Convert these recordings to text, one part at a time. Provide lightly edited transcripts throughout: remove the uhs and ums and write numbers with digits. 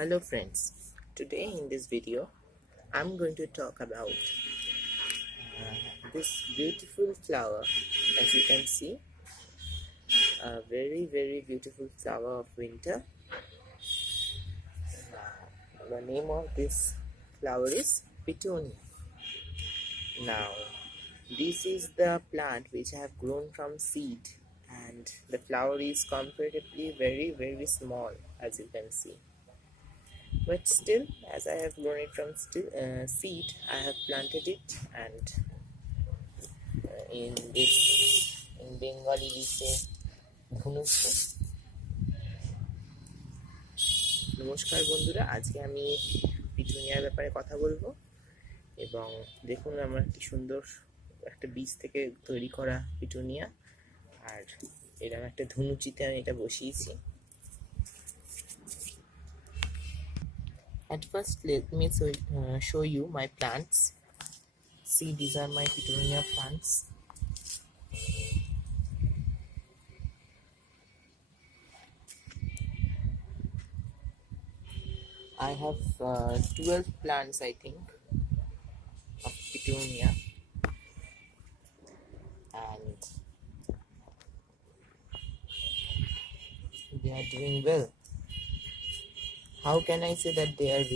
Hello friends, today in this video I'm going to talk about this beautiful flower. As you can see, a very beautiful flower of winter. The name of this flower is petunia. Now this is the plant which I have grown from seed, and the flower is comparatively very small, as you can see. But still, as I have grown it from seed, I have planted it, and in Bengali we say ধনুষ্য। নমস্কার বন্ধুরা, আজকে আমি পিটুনিয়ার ব্যাপারে কথা বলবো। এবং দেখুন, আমার কি সুন্দর একটা বীজ থেকে তৈরি করা পিটুনিয়া, আর এরকম একটা ধনুচিতে আমি এটা বসিয়েছি। At first, let me show you my plants. See, these are my petunia plants. I have 12 plants, I think, of petunia, and they are doing well. How can I say that they are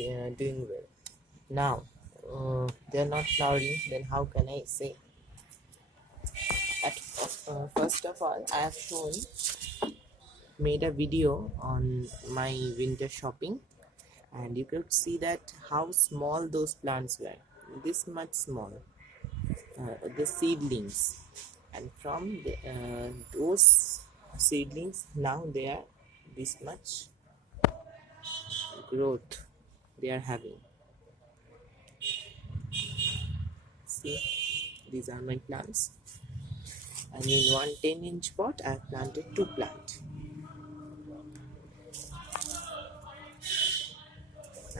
doing well? Now, they are not flowering, then how can I say? First of all, I have made a video on my winter shopping, and you could see that how small those plants were, this much small, the seedlings, and from those seedlings now they are this much growth they are having. See, these are my plants, and in one 10-inch pot I have planted 2 plants.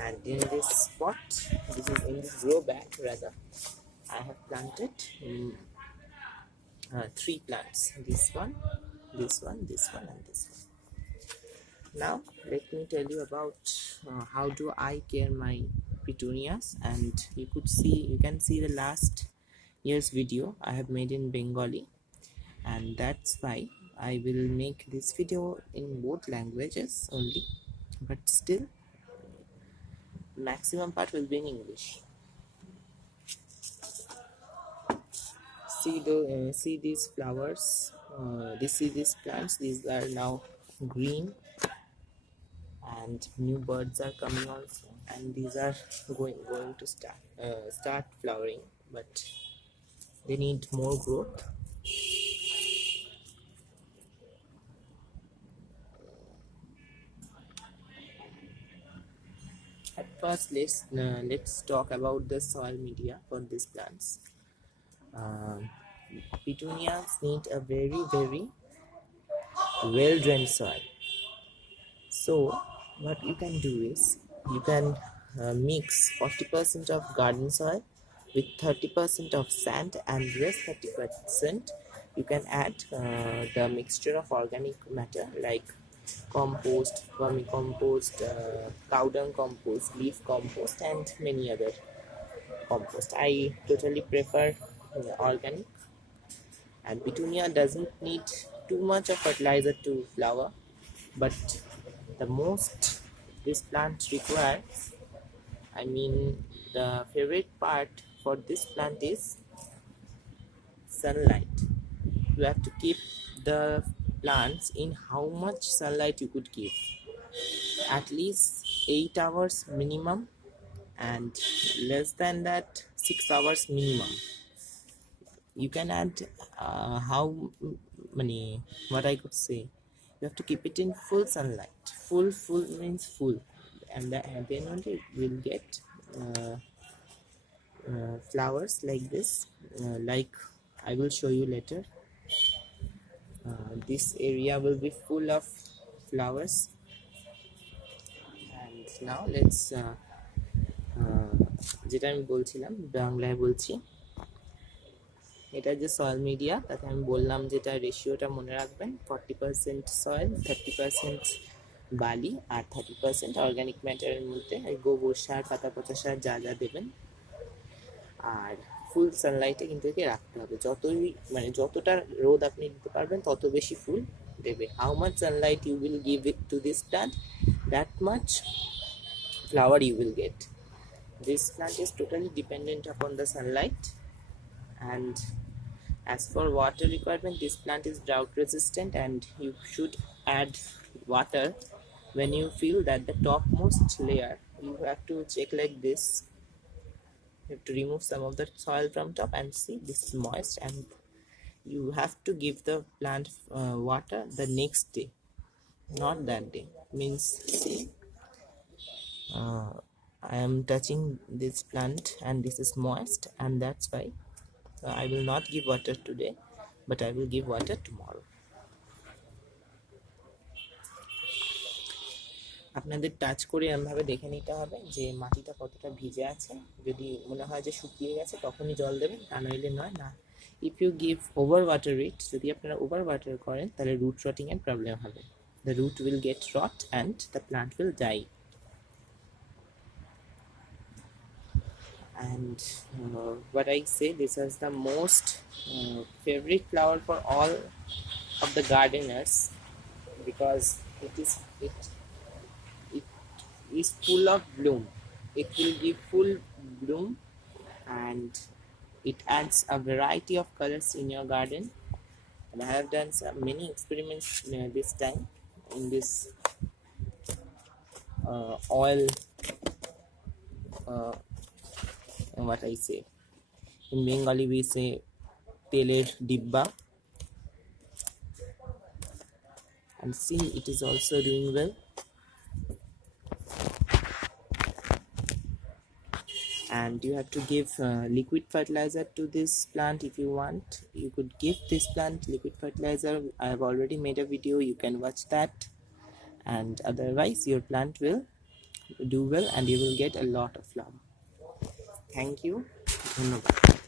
And in this pot, this is in this grow bag rather, I have planted 3 plants. This one, this one, this one, and this one. Now let me tell you about how do I care my petunias. And you can see the last year's video I have made in Bengali, and that's why I will make this video in both languages only, but still maximum part will be in English. See these flowers, see these plants. These are now green, and new birds are coming also, and these are going to start flowering, but they need more growth. At first, let's talk about the soil media for these plants. Petunias need a very well drained soil. So what you can do is you can mix 40% of garden soil with 30% of sand, and rest 30% you can add the mixture of organic matter like compost, vermicompost, cow dung compost, leaf compost, and many other compost. I totally prefer organic. And petunia doesn't need too much of fertilizer to flower, but the most this plant requires, the favorite part for this plant is sunlight. You have to keep the plants in how much sunlight you could give, at least 8 hours minimum, and less than that 6 hours minimum. You can add how many, what I could say, you have to keep it in full sunlight. Full means full, and then only it will get flowers like this, like I will show you later. This area will be full of flowers. And now let's যেটা আমি বলছিলাম বাংলায় বলছি, এটা যে soil media, তাতে আমি বললাম যেটা রেশিওটা মনে রাখবেন, 40% সয়েল, 30% বালি আর 30% অর্গানিক ম্যাটারের মধ্যে গোবর সার, পাতা পচা সার যা যা দেবেন। আর ফুল সানলাইটে কিন্তু একে রাখতে হবে, যতটা রোদ আপনি দিতে পারবেন তত বেশি ফুল দেবে। How much sunlight you will give it to this plant, that much flower you will get. This plant is totally dependent upon the sunlight. And as for water requirement, this plant is drought resistant, and you should add water when you feel that the topmost layer, you have to check like this. You have to remove some of the soil from top and see this is moist, and you have to give the plant water the next day, not that day. Means, see, I am touching this plant and this is moist, and that's why I will not give water today, but I will give water tomorrow. আপনাদের touch করে এমনভাবে দেখে নিতে হবে যে মাটিটা কতটা ভিজে আছে। যদি মনে হয় যে শুকিয়ে গেছে তখনই জল দেবেন, তা নইলে নয় না। If you give over water it, যদি আপনারা ওভার ওয়াটার করেন তাহলে রুট রটিং এর প্রবলেম হবে। The root will get rot and the plant will die. And what I say, this is the most favorite flower for all of the gardeners, because it is full of bloom. It will give full bloom, and it adds a variety of colors in your garden. And I have done many experiments this time in this oil, what I say, in Bengali we say teler dibba, and see, it is also doing well. And you have to give liquid fertilizer to this plant. If you want, you could give this plant liquid fertilizer. I have already made a video, you can watch that. And otherwise your plant will do well and you will get a lot of flower. Thank you. ধন্যবাদ।